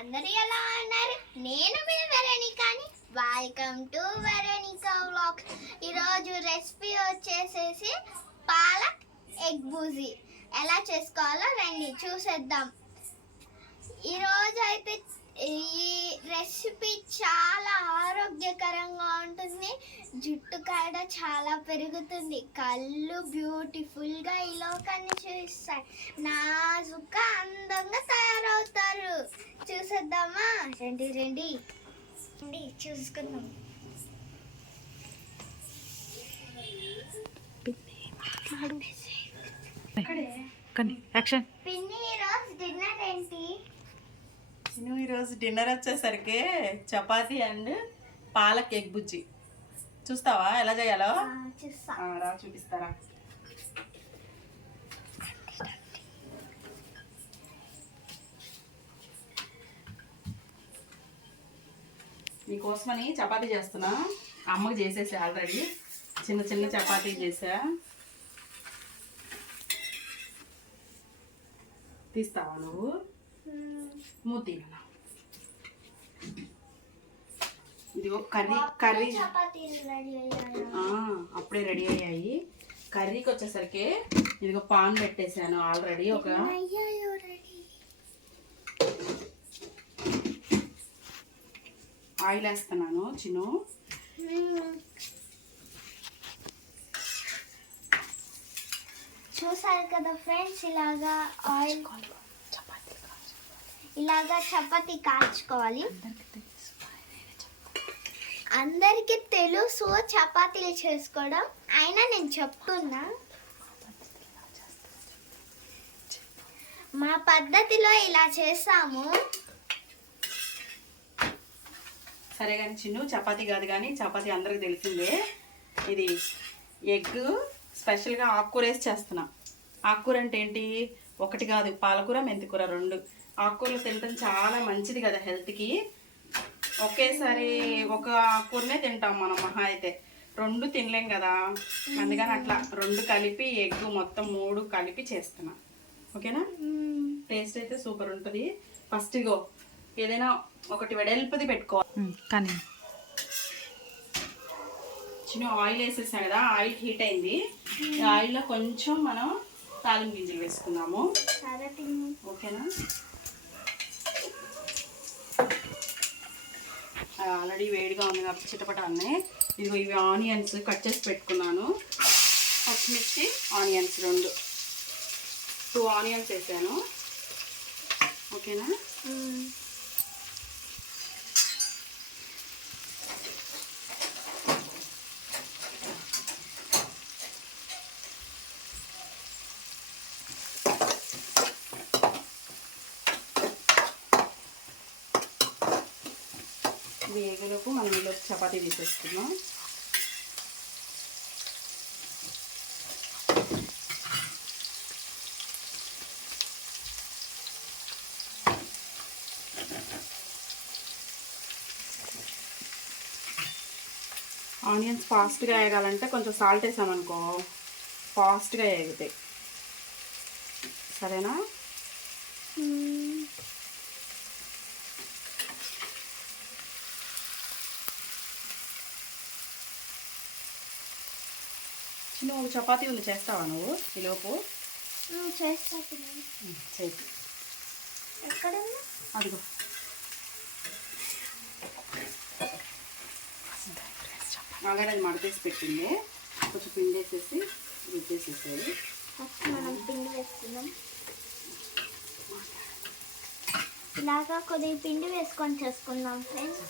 అందరూ ఎలా ఉన్నారు? నేను మీ వెరోనికాని. Welcome to Veronica vlogs. ఈరోజు రెసిపీ వచ్చేసేసి పాలక్ ఎగ్ బుజీ. ఎలా చేసుకోవాలో రండి చూసేద్దాం. ఈరోజు అయితే ఈ రెసిపీ చాలా ఆరోగ్యకరంగా ఉంటుంది. జుట్టు కాడ చాలా పెరుగుతుంది. కళ్ళు బ్యూటిఫుల్గా ఈ లోకాన్ని చూస్తాయి. నాజుగా అందంగా తయారవుతారు. చూసేద్దామా? రండి రండి రండి చూసుకుందాం. పిన్ని ఈరోజు డిన్నర్ ఏంటి? ఈరోజు డిన్నర్ వచ్చేసరికి చపాతీ అండ్ పాలక్ ఎగ్ బుజ్జి. చూస్తావా ఎలా చేయాలో? రా చూపిస్తారా. నీకోసమని చపాతీ చేస్తున్నా. అమ్మకి చేసేసి ఆల్రెడీ చిన్న చిన్న చపాతీ చేసా. తీస్తావా నువ్వు? మూతి ఇదిగో కర్రీ అప్పుడే రెడీ అయ్యాయి. కర్రీకి వచ్చేసరికి ఇదిగో పాన్ పెట్టేశాను ఆల్రెడీ. ఒక ఆయిల్ వేస్తున్నాను చిన్ను. చూసారు కదా ఫ్రెండ్స్, ఇలాగా ఆయిల్ ఇలాగా చపాతీ కాల్చుకోవాలి. అందరికీ తెలుసు చపాతీలు చేసుకోవడం, అయినా నేను చెప్తున్నా మా పద్ధతిలో ఇలా చేస్తాము. సరే కానీ చిన్ను, చపాతీ కాదు కానీ చపాతీ అందరికి తెలిసిందే. ఇది ఎగ్ స్పెషల్గా ఆకుకూర వేసి చేస్తున్నా. ఆకుకూర అంటే ఏంటి? ఒకటి కాదు, పాలకూర మెంతికూర రెండు. ఆకుకూరలు తినడం చాలా మంచిది కదా హెల్త్కి. ఒకేసారి ఒక ఆకుకూరనే తింటాం మనం మహా అయితే, రెండు తినలేం కదా. అందుకని అట్లా రెండు కలిపి ఎగ్ మొత్తం మూడు కలిపి చేస్తున్నా. ఓకేనా? టేస్ట్ అయితే సూపర్ ఉంటుంది. ఫస్ట్ ఇగో ఏదైనా ఒకటి వెడల్పుది పెట్టుకోవాలి. కానీ చిన్న ఆయిల్ వేసేసాం కదా, ఆయిల్ హీట్ అయింది. ఈ ఆయిల్లో కొంచెం మనం తాలింపు గింజలు వేసుకుందాము. ఓకేనా? ఆల్రెడీ వేడిగా ఉంది కాబట్టి చిటపట అన్నీ. ఇదిగో ఇవి ఆనియన్స్ కట్ చేసి పెట్టుకున్నాను. పచ్చిమిర్చి ఆనియన్స్ 2 ఆనియన్స్ వేసాను. ఓకేనా? వేగలోపు మనం ఇలా చపాతీ తీసేసుకున్నాం. ఆనియన్స్ ఫాస్ట్గా వేగాలంటే కొంచెం సాల్ట్ వేసామనుకో ఫాస్ట్గా వేగుతాయి. సరేనా? నువ్వు చపాతీ ఉంది చేస్తావా నువ్వు ఈలోపు? చేస్తా. చేతి ఎక్కడ అదిగో. ఆల్రెడీ అది మడతేసి పెట్టింది. కొంచెం పిండి వేసేసి రుద్దేసేసేది. ఫస్ట్ మనం పిండి వేసుకుందాం. ఇలాగా కొద్దిగా పిండి వేసుకొని చేసుకుందాం ఫ్రెండ్స్.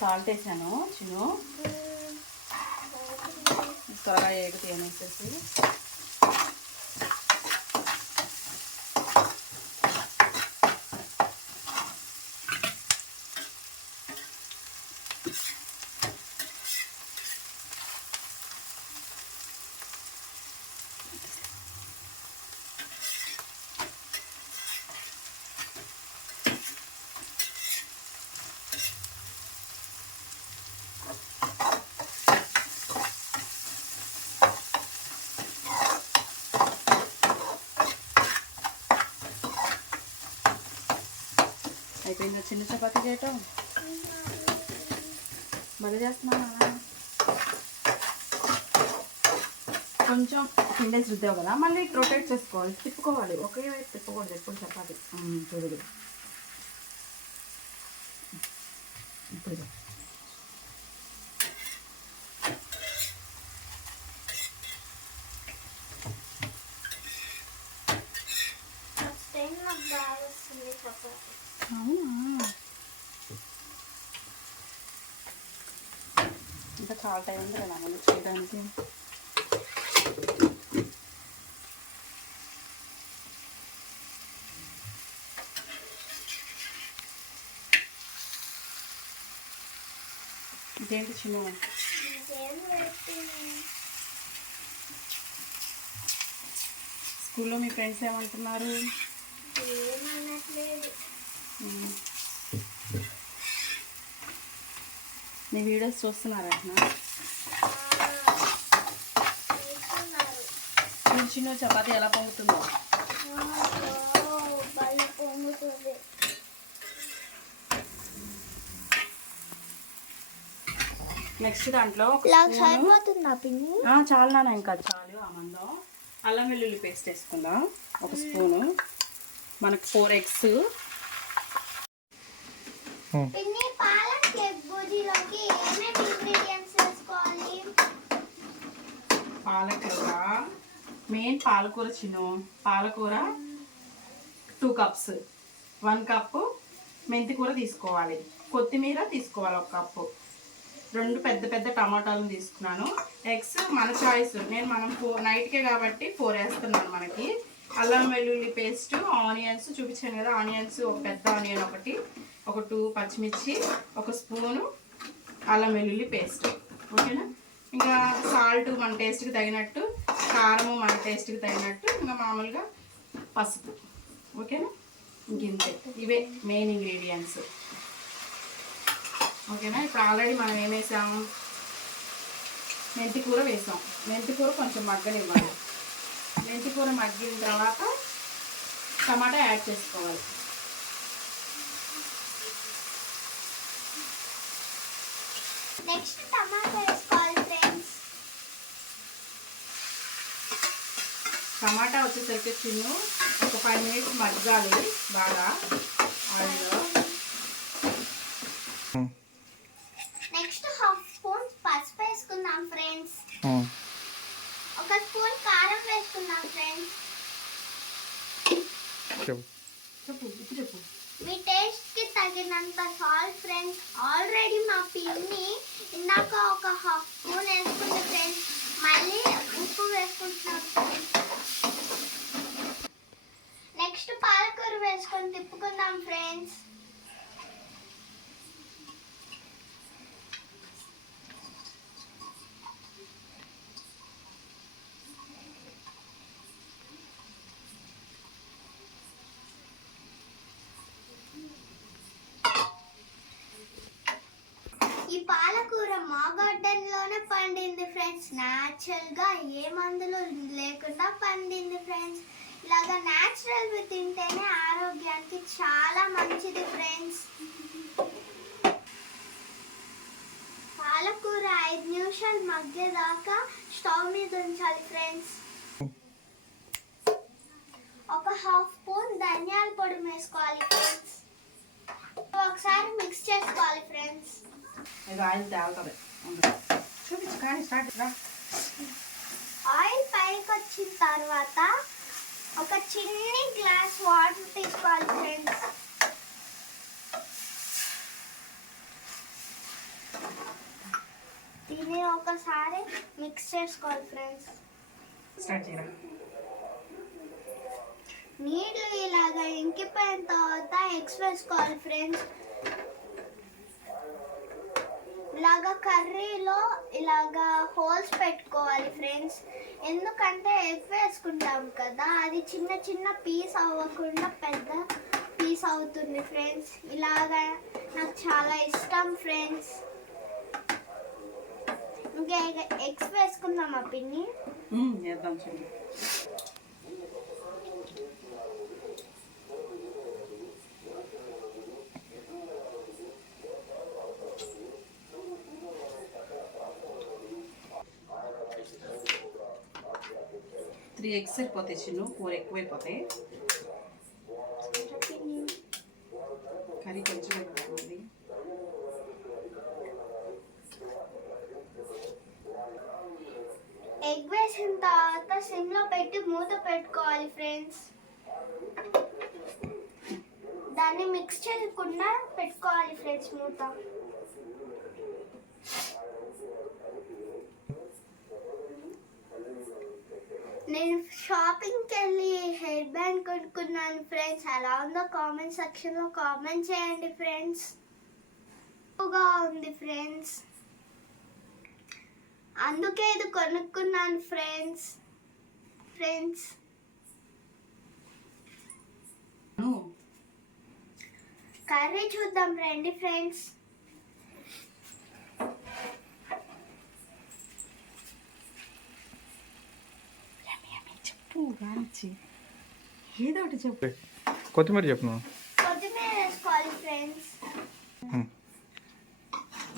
సాల్ట్ వేసాను చిన్ను, త్వరగా ఏగుతాయి అనేసి. అయిపోయిందా చిన్న చపాతీ చేయటం? మళ్ళీ చేస్తున్నాను. కొంచెం పిండేసి రుద్దావు కదా, మళ్ళీ రొటేట్ చేసుకోవాలి, తిప్పుకోవాలి. ఒకే వైపు తిప్పకూడదు ఎప్పుడు చపాతీ. చూడు ఇప్పుడు అవునా, ఇంకా చాలా టైం ఉంది కదా మనం చేయడానికి. ఇదేంటి చిన్న స్కూల్లో మీ ఫ్రెండ్స్ ఏమంటున్నారు? నీ వీడియోస్ చూస్తున్నారా? చిన్న చపాతీ ఎలా పొంగుతుందో. నెక్స్ట్ దాంట్లో చాలా నాన్న, ఇంకా చాలు. ఆ మందం అల్లం వెల్లుల్లి పేస్ట్ వేసుకుందాం. ఒక స్పూను, మనకు 4 eggs. పాలకూర, మెయిన్ పాలకూర చిన్ను. పాలకూర 2 cups, 1 cup మెంతి కూర తీసుకోవాలి. కొత్తిమీర తీసుకోవాలి 1 cup. 2 పెద్ద పెద్ద టమాటాలను తీసుకున్నాను. ఎగ్స్ మన చాయిస్. మనం నైట్కే కాబట్టి 4 వేస్తున్నాను. మనకి అల్లం వెల్లుల్లి పేస్ట్, ఆనియన్స్ చూపించాను కదా, ఆనియన్స్ ఒక పెద్ద ఆనియన్ ఒకటి, ఒక 2 పచ్చిమిర్చి, 1 స్పూను అల్లం వెల్లుల్లి పేస్ట్. ఓకేనా? ఇంకా సాల్ట్ మన టేస్ట్కి తగినట్టు, కారము మన టేస్ట్కి తగినట్టు, ఇంకా మామూలుగా పసుపు. ఓకేనా? ఇంకింతే. ఇవే మెయిన్ ఇంగ్రీడియంట్స్. ఓకేనా? ఇప్పుడు ఆల్రెడీ మనం ఏం వేసాము? మెంతి కూర వేసాం. మెంతి కూర కొంచెం మగ్గనివ్వాలి. మెంతి కూర మగ్గిన తర్వాత టమాటా యాడ్ చేసుకోవాలి. నెక్స్ట్ టమాటా వేసుకోవాలి ఫ్రెండ్స్. టమాటా వచ్చేసరికి చిన్న ఒక 5 minutes మగ్గాలి బాగా ఆయిల్లో. నెక్స్ట్ 1/2 స్పూన్ పసుపు వేసుకుందాం ఫ్రెండ్స్. 1 స్పూన్ కారం వేసుకుందాం ఫ్రెండ్స్. చెప్పు. మీ టేస్ట్ కి తగినంత సాల్ట్ ఫ్రెండ్స్. ఆల్రెడీ మా పిన్ని ఇందాక ఒక 1/2 స్పూన్ వేసుకుంది ఫ్రెండ్స్. మళ్ళీ ఉప్పు వేసుకుంటున్నాం ఫ్రెండ్స్. నెక్స్ట్ పాలకూర వేసుకొని తిప్పుకుందాం ఫ్రెండ్స్. ఈ పాలకూర మా గార్డెన్లోనే పండింది ఫ్రెండ్స్. న్యాచురల్గా ఏ మందులు లేకుండా పండింది ఫ్రెండ్స్. ఇలాగా న్యాచురల్వి తింటేనే ఆరోగ్యానికి చాలా మంచిది ఫ్రెండ్స్. పాలకూర 5 నిమిషాలు మగ్గేదాకా స్టవ్ మీద ఉంచాలి ఫ్రెండ్స్. ఒక 1/2 స్పూన్ ధనియాల పొడి వేసుకోవాలి ఫ్రెండ్స్. ఒకసారి మిక్స్ చేసుకోవాలి ఫ్రెండ్స్. ఆయిల్ తేలుతుంది. చూపించు కానీ స్టార్ట్. ఆయిల్ పైకి వచ్చిన తర్వాత ఒక చిన్ని గ్లాస్ వాటర్ తీసుకోవాలి ఫ్రెండ్స్. దీన్ని ఒకసారి మిక్స్ చేసుకోవాలి ఫ్రెండ్స్. స్టార్ట్ చేయరా. నీళ్ళు ఇలాగా ఇంకిపోయిన తర్వాత ఎగ్స్ వేసుకోవాలి ఫ్రెండ్స్. ఇలాగా కర్రీలో ఇలాగా హోల్స్ పెట్టుకోవాలి ఫ్రెండ్స్. ఎందుకంటే ఎగ్ వేసుకుంటాం కదా, అది చిన్న చిన్న పీస్ అవ్వకుండా పెద్ద పీస్ అవుతుంది ఫ్రెండ్స్. ఇలాగా నాకు చాలా ఇష్టం ఫ్రెండ్స్. ఇంకా ఎగ్స్ వేసుకుందాం ఆ పిన్ని. చేద్దాం చూడు. 3 ఎగ్స్ సరిపోతాయి చిన్ను, 4 ఎక్కువైపోతాయి. కర్రీ కొంచెం ఎక్కువైంది. ఎగ్ వేసిన తర్వాత సిమ్లో పెట్టి మూత పెట్టుకోవాలి ఫ్రెండ్స్. దాన్ని మిక్స్ చేయకుండా పెట్టుకోవాలి ఫ్రెండ్స్ మూత. నేను షాపింగ్కి వెళ్ళి హెయిర్ బ్యాండ్ కొనుక్కున్నాను ఫ్రెండ్స్. ఎలా ఉందో కామెంట్ సెక్షన్లో కామెంట్ చేయండి ఫ్రెండ్స్. ఎక్కువగా ఉంది ఫ్రెండ్స్, అందుకే ఇది కొనుక్కున్నాను ఫ్రెండ్స్. కర్రీ చూద్దాం రండి ఫ్రెండ్స్. చెప్పు రాంచి, ఏదో ఒకటి చెప్పు. కొత్తిమీర చెప్పు. కొత్తిమీర వేసుకోవాలి ఫ్రెండ్స్.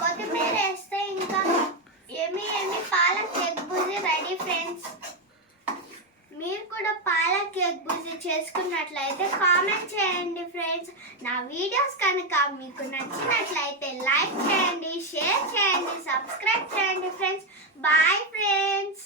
కొత్తిమీర వేస్తే ఇంకా ఏమి palak egg bhurji ready friends. మీరు కూడా పాలక్ ఎగ్ బుర్జీ చేసుకున్నట్లయితే కామెంట్ చేయండి ఫ్రెండ్స్. నా వీడియోస్ కనుక మీకు నచ్చినట్లయితే లైక్ చేయండి, షేర్ చేయండి, సబ్స్క్రైబ్ చేయండి ఫ్రెండ్స్. Bye friends.